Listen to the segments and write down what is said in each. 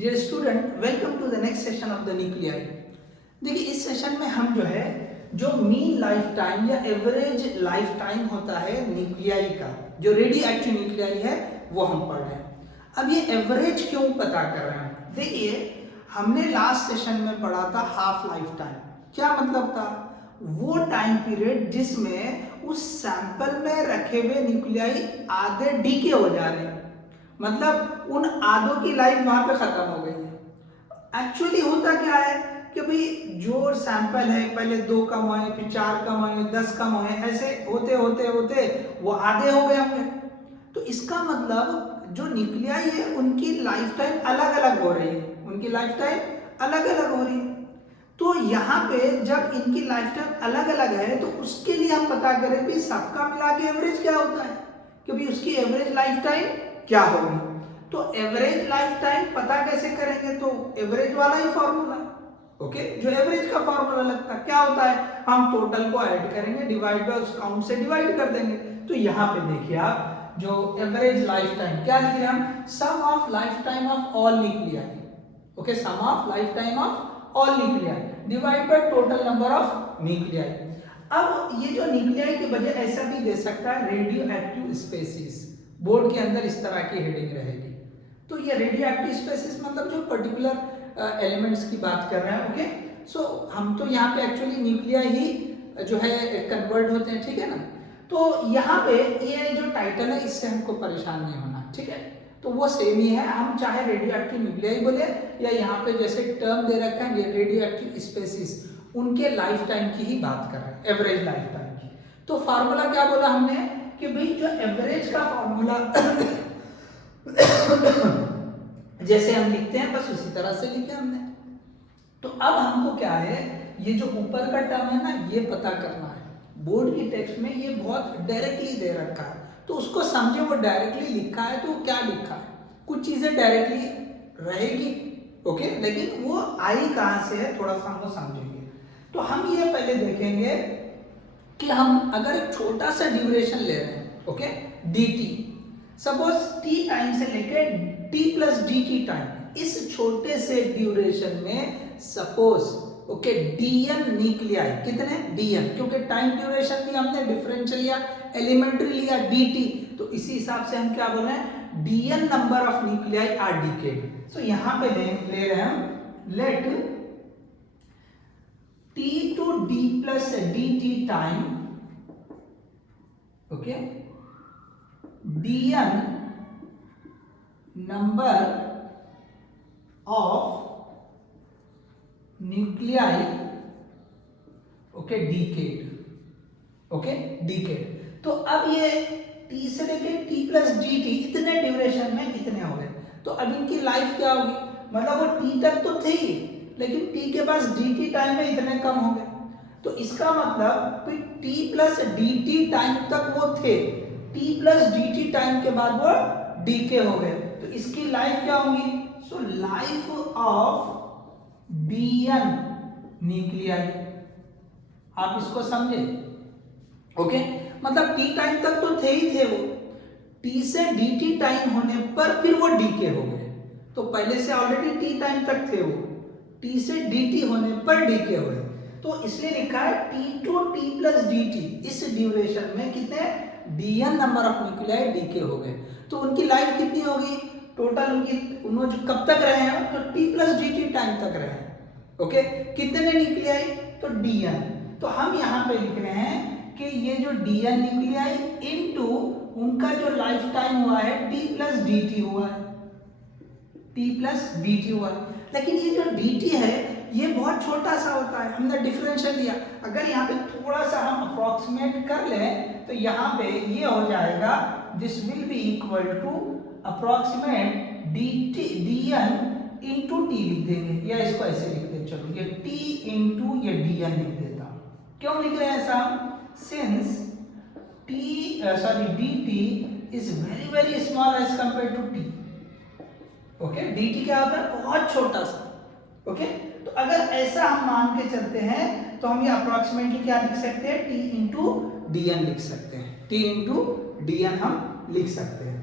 Dear student, welcome to the next session of the nuclei. देखिए, इस session में हम जो मीन लाइफ टाइम या एवरेज लाइफ टाइम होता है न्यूक्लियाई का, जो रेडियो एक्टिव न्यूक्लियाई है, वो हम पढ़ रहे हैं। अब ये एवरेज क्यों पता कर रहे हैं? देखिए, हमने लास्ट सेशन में पढ़ा था हाफ लाइफ टाइम। क्या मतलब था? वो टाइम पीरियड जिसमें उस सैंपल में रखे हुए न्यूक्लियाई आधे डीके हो जा रहे हैं, मतलब उन आधों की लाइफ वहां पे खत्म हो गई है। एक्चुअली होता क्या है कि भाई जो सैंपल है, पहले 2 कम हुए, फिर 4 कम हुए, 10 कम हुए, ऐसे होते होते होते वो आधे हो गए होंगे। तो इसका मतलब जो न्यूक्लियाई है उनकी लाइफ टाइम अलग अलग हो रही है, उनकी लाइफ टाइम अलग अलग हो रही है। तो यहाँ पे जब इनकी लाइफ टाइम अलग अलग है तो उसके लिए हम पता करें कि सबका मिला के एवरेज क्या होता है, कि भाई उसकी एवरेज लाइफ टाइम क्या होगी। तो एवरेज लाइफ टाइम पता कैसे करेंगे? तो एवरेज वाला ही फॉर्मूला, ओके, जो एवरेज का फॉर्मूला लगता है क्या होता है, हम टोटल को ऐड करेंगे, डिवाइड बाय उस काउंट से डिवाइड कर देंगे। तो यहाँ पे देखिए आप, जो एवरेज लाइफ टाइम क्या लिख रहे हैं हम, sum of life time of all nuclei, okay, sum of life time of all nuclei divide by total number of nuclei. अब ये जो न्यूक्लियाई के बजाय ऐसा भी दे सकता है, रेडियो एक्टिव स्पेसीज। बोर्ड के अंदर इस तरह की हेडिंग रहेगी। तो ये रेडियो एक्टिव स्पेसीज मतलब जो पर्टिकुलर एलिमेंट्स की बात कर रहे हैं, ओके। सो हम तो यहाँ पे एक्चुअली न्यूक्लिया ही जो है कन्वर्ट होते हैं, ठीक है ना। तो यहाँ पे ये जो टाइटल है इससे हमको परेशान नहीं होना, ठीक है। तो वो सेम ही है, हम चाहे रेडियो एक्टिव न्यूक्लिया ही बोले या यहाँ पे जैसे टर्म दे रखा है रेडियो एक्टिव स्पेसीज, उनके लाइफ टाइम की ही बात कर रहे हैं, एवरेज लाइफ टाइम की। तो फार्मूला क्या बोला हमने कि भाई जो एवरेज का फार्मूला जैसे हम लिखते हैं बस उसी तरह से लिखे हमने। तो अब हमको क्या है, ये जो ऊपर का टर्म है ना, ये पता करना है। बोर्ड की टेक्स्ट में ये बहुत डायरेक्टली दे रखा है, तो उसको समझे। वो डायरेक्टली लिखा है तो क्या लिखा है, कुछ चीजें डायरेक्टली रहेगी, ओके, लेकिन वो आई कहां से है थोड़ा सा हम वो समझेंगे। तो हम ये पहले देखेंगे कि हम अगर एक छोटा सा ड्यूरेशन ले रहे हैं, okay, dt, suppose t time से लेके t प्लस dt टाइम, इस छोटे से ड्यूरेशन में सपोज, ओके, dn न्यूक्लियाई, कितने dn, क्योंकि टाइम ड्यूरेशन भी हमने डिफरेंशियल लिया, एलिमेंट्री लिया dt, तो इसी हिसाब से हम क्या बोल रहे हैं, dn number of nuclei are decayed. So यहां पे ले रहे हैं हम, let t to d plus dt time, okay, dn number of nuclei, okay, decade, okay, decade। तो अब ये t से लेके t प्लस dt इतने ड्यूरेशन में इतने हो गए। तो अब इनकी लाइफ क्या होगी, मतलब वो t तक तो थे ही, लेकिन t के पास dt टाइम में इतने कम हो गए। तो इसका मतलब कि t प्लस dt टाइम तक वो थे, t प्लस dt टाइम के बाद वो डीके हो गए। तो इसकी लाइफ क्या होगी, so life of dn nuclei, आप इसको समझे, ओके। मतलब t टाइम तक तो थे ही थे वो, t से dt टाइम होने पर फिर वो डीके हो गए। तो पहले से ऑलरेडी t टाइम तक थे वो, t से dt होने पर डीके हुए। तो इसलिए लिखा है t to t plus dt, इस ड्यूरेशन में कितने dn number of nuclei decay हो गए। तो उनकी लाइफ कितनी होगी टोटल, उन्होंने कब तक रहे हैं, तो t प्लस dt टाइम तक रहे हैं, ओके। कितने न्यूक्लियाई, तो dn। तो हम यहाँ पे लिख रहे हैं कि ये जो dn न्यूक्लियाई इनटू उनका जो लाइफ टाइम हुआ है t प्लस dt हुआ है, t प्लस dt हुआ है। लेकिन ये जो dt है ये बहुत छोटा सा होता है, हमने डिफरेंशियल लिया। अगर यहाँ पे थोड़ा सा हम अप्रोक्सीमेट कर लें तो यहाँ पे ये हो जाएगा, this will be equal to approximate dt dn into t लिख देंगे, या इसको ऐसे लिख दें, चलो ये t इंटू ये dn लिख देता हूँ। क्यों लिख रहे हैं ऐसा, since dt is very very small as compare to t, okay. dt क्या होता है, बहुत छोटा सा, ओके। तो अगर ऐसा हम मान के चलते हैं तो हम ये अप्रोक्सीमेटली क्या लिख सकते हैं, t इंटू dn लिख सकते हैं, t इंटू dn हम लिख सकते हैं।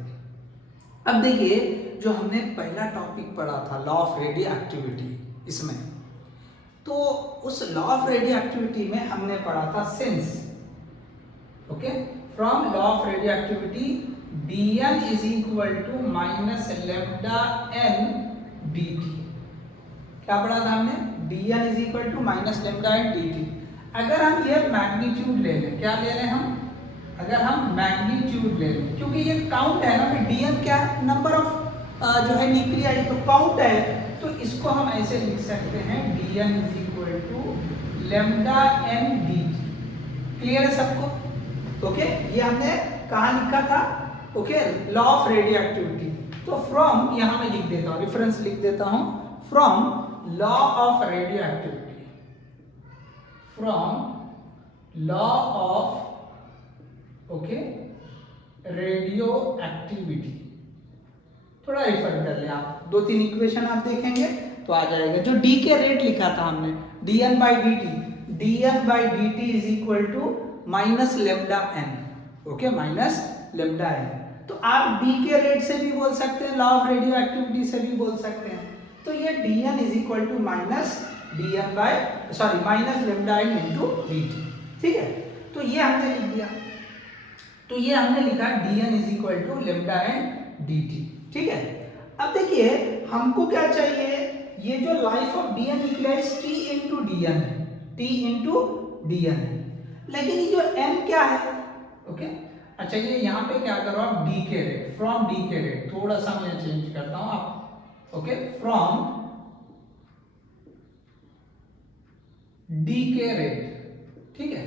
अब देखिए जो हमने पहला टॉपिक पढ़ा था लॉ ऑफ रेडियो एक्टिविटी, इसमें तो उस लॉ ऑफ रेडियो एक्टिविटी में हमने पढ़ा था since, okay, from law of radioactivity dn is equal to minus lambda n dt। क्या पढ़ा था हमने? dn is equal to minus lambda n dt। अगर हम ये मैग्नीट्यूड ले लें, क्या ले लें हम? अगर हम मैग्नीट्यूड ले लें, क्योंकि ये काउंट है ना, dn क्या है? नंबर ऑफ जो है न्यूक्लियाई, तो काउंट है, तो इसको हम ऐसे लिख सकते हैं dn is equal to lambda n dt। Clear है सबको? ओके, ये हमने कहाँ लिखा था? Okay, law of radioactivity. तो फ्रॉम, यहाँ मैं लिख देता हूँ, रेफरेंस लिख देता हूँ, from law of radioactivity, from law of okay radioactivity, थोड़ा रेफर कर ले आप, 2-3 इक्वेशन आप देखेंगे तो आ जाएगा। जो डी के रेट लिखा था हमने, dn by dt is equal to minus lambda n, okay, minus lambda n। तो आप डी के रेट से भी बोल सकते हैं, लॉ ऑफ रेडियो एक्टिविटी से भी बोल सकते हैं। तो ये dn is equal to minus lambda n into dt, ठीक है। तो ये हमने लिख दिया, तो ये हमने लिखा dn is equal to lambda n dt, ठीक है। अब देखिए हमको क्या चाहिए, ये जो life of dn nucleus t into dn है, t इंटू dn है, लेकिन ये जो n क्या है? ओके, अच्छा ये यहाँ पे क्या करो आप, decay rate, from decay rate, थोड़ा सा मैं चेंज करता हूँ आप, okay, from decay rate, ठीक है।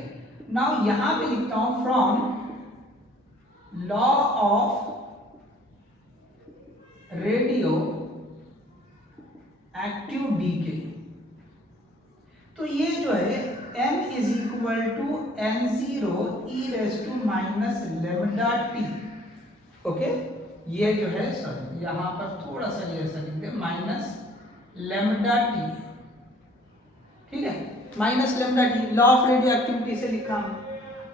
नाउ यहाँ पे लिखता हूँ from law of radioactive decay. तो ये जो है n is equal to n0 e raise to minus lambda t, okay, ये जो है सॉरी यहां पर थोड़ा सा ये ऐसा लिख दे, माइनस लेमडा t, ठीक है, minus lambda t, law of radio activity से लिखा हमने।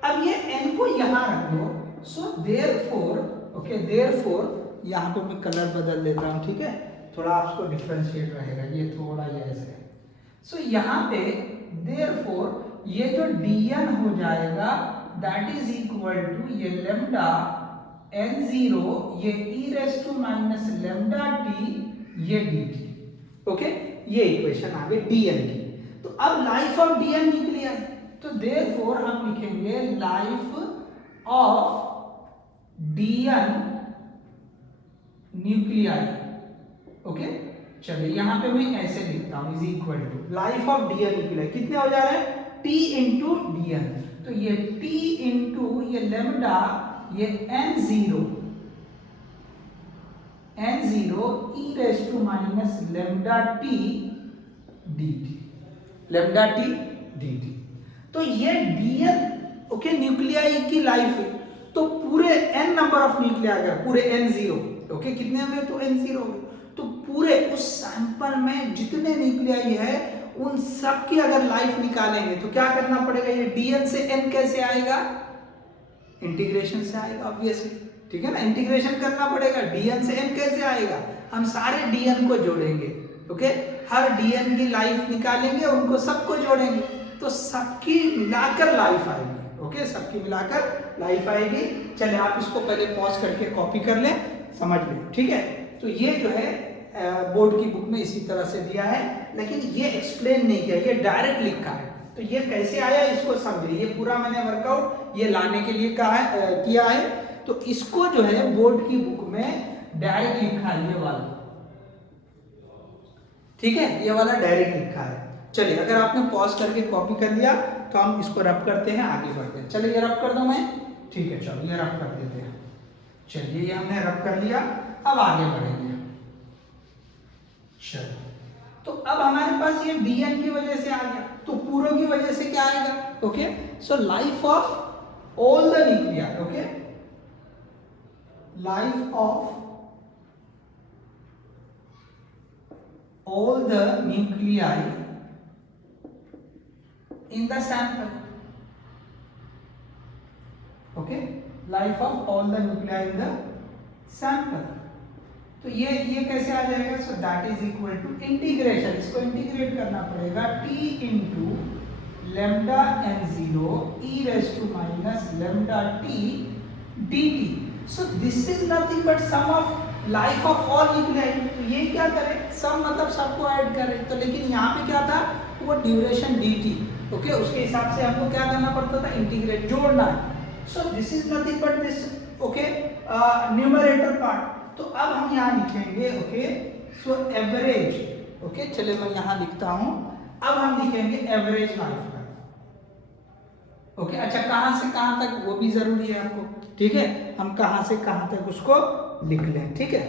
अब ये n को यहां रख दो, सो देयरफॉर, ओके, देयरफॉर यहाँ पे मैं कलर बदल देता हूँ, ठीक है, थोड़ा आपको डिफरेंशिएट रहेगा, ये थोड़ा ये ऐसे। सो यहाँ पे देयरफॉर ये जो dn हो जाएगा दैट इज इक्वल टू ये लेमडा n0, ये e raise to minus lambda t, ये dt, ओके, ये इक्वेशन आ गई dn की। तो अब लाइफ ऑफ dn निकली है, तो देयरफॉर हम लिखेंगे life of dn nuclei, okay. चलिए यहाँ पे मैं ऐसे लिखता हूँ, is equal to life of dn nuclei, कितने हो जा रहे हैं? t इंटू dn, तो ये t इंटू ये लेमडा, ये n0 e raise to minus lambda t dt, lambda t dt। तो ये dn, ओके, न्यूक्लियाई की लाइफ है। तो पूरे n नंबर ऑफ न्यूक्लियाई, अगर पूरे n0, ओके, कितने हुए? तो n0 हो गए। तो पूरे उस सैंपल में जितने न्यूक्लियाई है उन सब की अगर लाइफ निकालेंगे तो क्या करना पड़ेगा? ये dn से n कैसे आएगा? इंटीग्रेशन से आएगा ऑब्वियसली, ठीक है ना, इंटीग्रेशन करना पड़ेगा। dn से n कैसे आएगा? हम सारे dn को जोड़ेंगे, ओके, हर dn की लाइफ निकालेंगे, उनको सबको जोड़ेंगे, तो सबकी मिलाकर लाइफ आएगी, ओके, सबकी मिलाकर लाइफ आएगी। चलिए आप इसको पहले पॉज करके कॉपी कर लें, समझ लें, ठीक है। तो ये जो है बोर्ड की बुक में इसी तरह से दिया है, लेकिन ये एक्सप्लेन नहीं किया, ये डायरेक्ट लिखा है। तो ये कैसे आया इसको समझिए, ये पूरा मैंने वर्कआउट ये लाने के लिए कहा है, किया है। तो इसको जो है बोर्ड की बुक में डायरेक्ट लिखा है, ये वाला, ठीक है, ये वाला डायरेक्ट लिखा है। चलिए अगर आपने पॉज करके कॉपी कर लिया तो हम इसको रब करते हैं, आगे बढ़ते हैं। चलिए ये रब कर दो मैं, ठीक है, चलो ये रब कर देते हैं। चलिए ये हमने रब कर लिया, अब आगे बढ़ेंगे। चलो, तो अब हमारे पास ये dn की वजह से आ गया, तो पूरों की वजह से क्या आएगा? Okay, so life of all the nuclei, okay, life of all the nuclei in the sample, okay, life of all the nuclei in the sample, तो ये कैसे आ जाएगा? So that is equal to integration, इसको integrate करना पड़ेगा, t into lambda n0 e raise to minus lambda t dt। So this is nothing but sum of life of all nuclei. तो ये क्या करें, सम मतलब सबको ऐड करें, तो लेकिन यहाँ पे क्या था, वो ड्यूरेशन dt, ओके, उसके हिसाब से हमको क्या करना पड़ता था, इंटीग्रेट, जोड़ना है। सो this is nothing but this, okay, numerator part. तो अब हम यहाँ लिखेंगे, ओके, सो एवरेज, ओके, चलिए मैं यहाँ लिखता हूँ, अब हम लिखेंगे एवरेज लाइफ का, ओके। अच्छा, कहाँ से कहाँ तक वो भी जरूरी है आपको, ठीक है, हम कहाँ से कहाँ तक उसको लिख लें, ठीक है।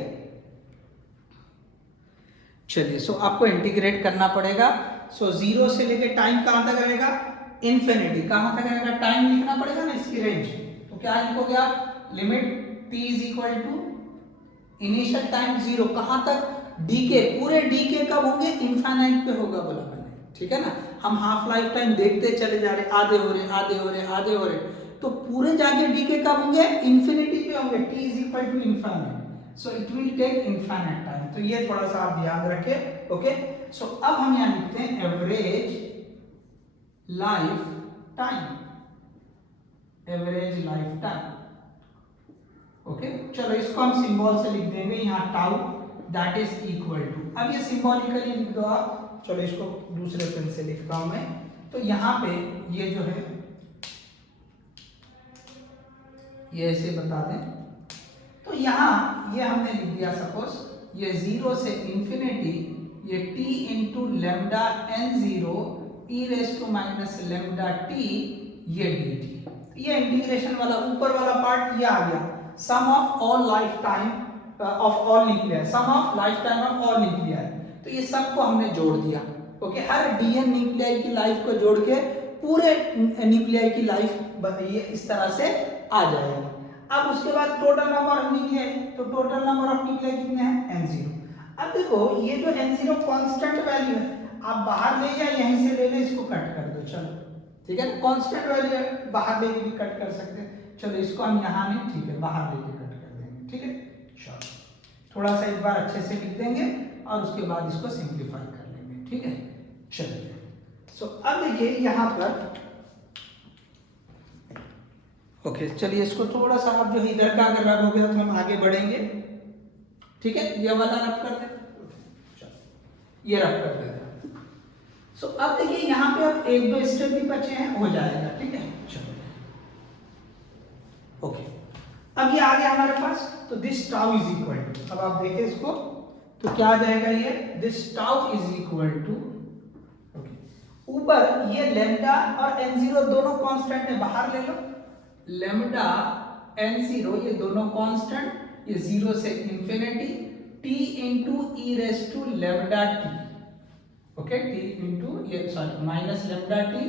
चलिए, सो आपको इंटीग्रेट करना पड़ेगा। सो जीरो से लेके टाइम कहाँ तक आएगा, इन्फिनिटी, कहाँ तक आएगा, टाइम लिखना पड़ेगा ना, इसकी रेंज। तो क्या लिखोगे आप, limit t is equal to initial time zero, कहाँ तक, डीके, पूरे डीके कब होंगे, इनफाइनाइट पे होगा बोला मैंने, ठीक है ना। हम हाफ लाइफ टाइम देखते चले जा रहे, आधे हो रहे, आधे हो रहे, आधे हो रहे, तो पूरे जाके डीके कब होंगे, इन्फिनिटी पे होंगे, t is equal to infinite, so it will take infinite time. तो ये थोड़ा सा आप ध्यान रखें, ओके। सो अब हम यहाँ लिखते हैं average life time, average life time, okay. चलो इसको हम सिंबल से लिख देंगे यहाँ tau, that is equal to, अब ये सिंबॉलिकली लिख दो आप। चलो इसको दूसरे पेन से लिखता हूं मैं। तो यहाँ पे ये जो है ये ऐसे बता दें, तो यहाँ ये हमने लिख दिया, सपोज ये जीरो से इंफिनिटी, ये t into lambda n0 e raise to minus lambda t, ये dt। ये इंटीग्रेशन वाला ऊपर वाला पार्ट ये आ गया, sum of all life time of all nuclear, sum of life time of all nuclear. तो ये सबको हमने जोड़ दिया, ओके, हर डीएन न्यूक्लियर की लाइफ को जोड़ के पूरे न्यूक्लियर की लाइफ ये इस तरह से आ जाएगी। अब उसके बाद टोटल नंबर ऑफ न्यूक्लियर, तो टोटल नंबर ऑफ न्यूक्लियर कितने हैं, n0। अब देखो ये जो n0 कांस्टेंट वैल्यू है, आप बाहर ले या यहीं से ले ले, इसको कट कर दो, चलो ठीक है, कांस्टेंट वैल्यू है, बाहर लेके भी कट कर सकते हैं। चलो इसको हम यहाँ नहीं, ठीक है, बाहर लेके कट कर देंगे, ठीक है। चलो थोड़ा सा एक बार अच्छे से लिख देंगे और उसके बाद इसको सिंप्लीफाई कर लेंगे, ठीक है। चलिए, सो अब देखिए यहाँ पर, ओके, चलिए इसको थोड़ा सा आप जो है इधर का अगर रब हो गया तो हम आगे बढ़ेंगे, ठीक है। ये वाला रब कर दे, ये रब कर देते। सो अब देखिए यहाँ पे अब एक दो स्टेप भी बचे हैं, हो जाएगा, ठीक है। चलो ओके, अब ये आ गया हमारे पास, तो this tau is equal to, अब आप देखिए इसको, तो क्या आ जाएगा, ये this tau is equal to, okay, ऊपर ये लेमडा और n0 दोनों कांस्टेंट है, बाहर ले लो, लेमडा n0 ये दोनों कांस्टेंट, ये जीरो से infinity, t into e raise to lambda t, okay, t into ये सॉरी माइनस लेमडा t,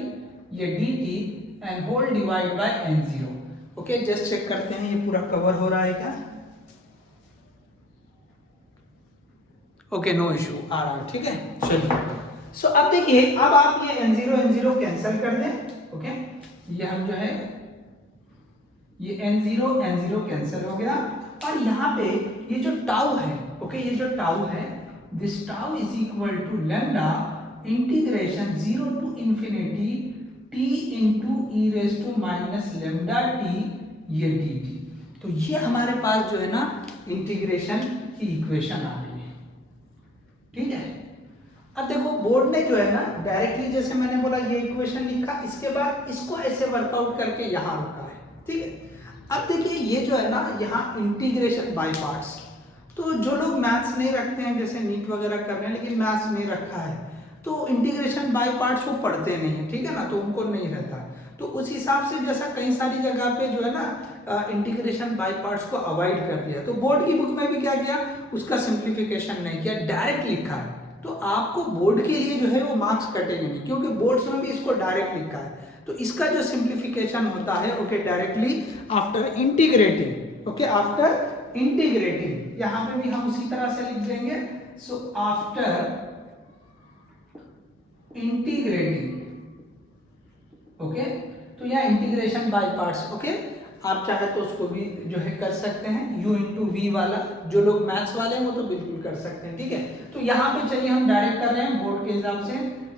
ये dt and whole divide by n0, okay. Just check करते हैं ये पूरा कवर हो रहा है क्या, ओके, नो इशू आ रहा है, ठीक है। चलिए, सो अब देखिए, अब आप ये n0 कैंसिल कर दें, ओके, ये हम जो है ये n0 कैंसिल हो गया, और यहाँ पे ये जो टाउ है, ओके, ये जो टाउ है, this tau is equal to lambda integration 0 to infinity t into e raise to minus lambda t, ये dt। तो ये हमारे पास जो है ना इंटीग्रेशन की इक्वेशन आ गई है, ठीक है। अब देखो बोर्ड ने जो है ना डायरेक्टली, जैसे मैंने बोला ये इक्वेशन लिखा, इसके बाद इसको ऐसे वर्कआउट करके यहाँ रखा है, ठीक है। अब देखिए ये जो है ना यहाँ इंटीग्रेशन बाय पार्ट्स, तो जो लोग मैथ्स नहीं रखते हैं, जैसे नीट वगैरह कर रहे हैं लेकिन मैथ्स नहीं रखा है, तो इंटीग्रेशन बाय पार्ट्स वो पढ़ते नहीं है, ठीक है ना, तो उनको नहीं रहता। तो उस हिसाब से जैसा कई सारी जगह पे जो है ना इंटीग्रेशन बाय पार्ट्स को अवॉइड कर दिया, तो बोर्ड की बुक में भी क्या किया, उसका सिंप्लीफिकेशन नहीं किया, डायरेक्ट लिखा है। तो आपको बोर्ड के लिए जो है वो मार्क्स कटेंगे नहीं, क्योंकि बोर्ड्स में भी इसको डायरेक्ट लिखा है। तो इसका जो सिंप्लीफिकेशन होता है, okay, directly after integrating, okay, after integrating, यहाँ पे भी हम उसी तरह से लिख देंगे, सो आफ्टर इंटीग्रेटिंग, ओके, तो यह इंटीग्रेशन बाय पार्ट्स, ओके। आप चाहे तो उसको भी जो है कर सकते हैं, u इंटू वी वाला, जो लोग मैथ्स वाले हैं वो तो बिल्कुल कर सकते हैं, ठीक है। तो यहाँ पे चलिए हम डायरेक्ट कर रहे हैं बोर्ड के हिसाब से।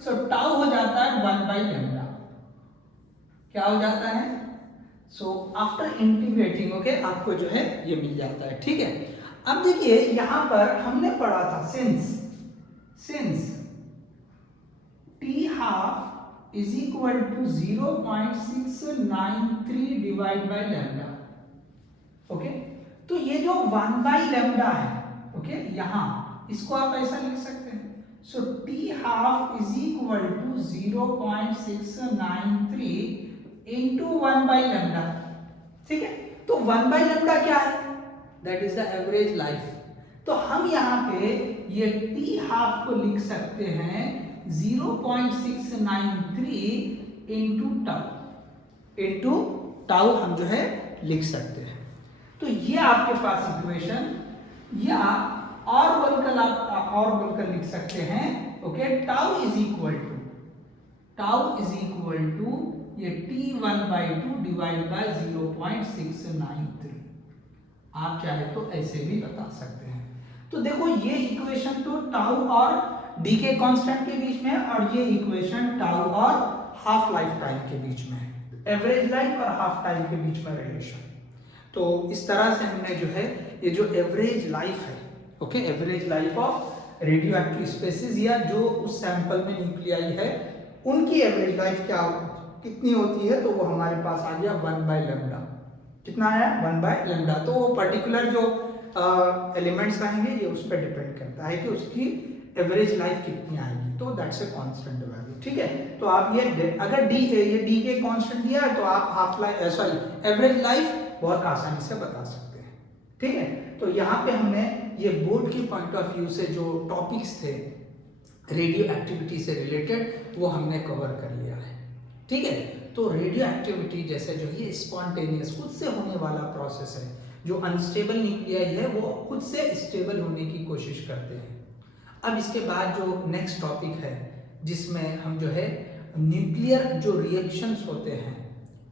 सो टाउ हो जाता है 1/λ, क्या हो जाता है, सो आफ्टर इंटीग्रेटिंग ओके आपको जो है ये मिल जाता है, ठीक है। अब देखिए यहाँ पर हमने पढ़ा था since t½ is equal to 0.693 divide by lambda, okay. तो ये जो 1/λ है, ओके, यहाँ इसको आप ऐसा लिख सकते हैं, so t½ is equal to 0.693 into 1/λ, ठीक है। तो 1/λ क्या है, that is the average life. तो हम यहाँ पे ये t½ को लिख सकते हैं 0.693 इंटू टाउ हम जो है लिख सकते हैं। तो ये आपके पास इक्वेशन, या और बोलकर आप और बोलकर लिख सकते हैं, okay, tau is equal to ये t1/2 डिवाइड बाय 0.693, आप चाहे तो ऐसे भी बता सकते हैं। तो देखो ये इक्वेशन तो टाउ और डी के कांस्टेंट के बीच में है, और ये इक्वेशन टाउ और हाफ लाइफ टाइम के बीच में है, एवरेज लाइफ और हाफ टाइम के बीच में रिलेशन। तो इस तरह से हमने जो है ये जो एवरेज लाइफ है, okay, average life of radio active species या जो उस सैंपल में न्यूक्लियाई है उनकी एवरेज लाइफ क्या कितनी होती है, तो वो हमारे पास आ गया 1/λ। कितना आया, 1/λ। तो वो पर्टिकुलर जो एलिमेंट्स आएंगे ये उस पर डिपेंड करता है कि उसकी एवरेज लाइफ कितनी आएगी, तो दैट्स ए कांस्टेंट वैल्यू, ठीक है। तो आप ये अगर डी के कांस्टेंट दिया है तो आप हाफ लाइफ एवरेज लाइफ बहुत आसानी से बता सकते हैं, ठीक है। तो यहाँ पे हमने ये बोर्ड के पॉइंट ऑफ व्यू से जो टॉपिक्स थे रेडियो एक्टिविटी से रिलेटेड वो हमने कवर कर लिया है, ठीक है। तो रेडियो एक्टिविटी जैसे जो ये स्पॉन्टेनियस खुद से होने वाला प्रोसेस है, जो अनस्टेबल न्यूक्लियाई है वो खुद से स्टेबल होने की कोशिश करते हैं। अब इसके बाद जो नेक्स्ट टॉपिक है जिसमें हम जो है न्यूक्लियर जो रिएक्शंस होते हैं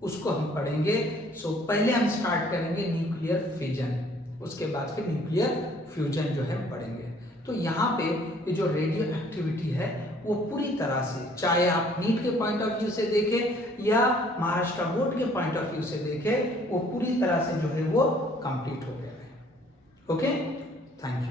उसको हम पढ़ेंगे। सो पहले हम स्टार्ट करेंगे न्यूक्लियर फिजन, उसके बाद फिर न्यूक्लियर फ्यूजन जो है पढ़ेंगे। तो यहाँ पे ये जो रेडियो एक्टिविटी है वो पूरी तरह से, चाहे आप नीट के पॉइंट ऑफ व्यू से देखें या महाराष्ट्र बोर्ड के पॉइंट ऑफ व्यू से देखें, वो पूरी तरह से जो है वो कंप्लीट हो गया है, ओके। Thank you.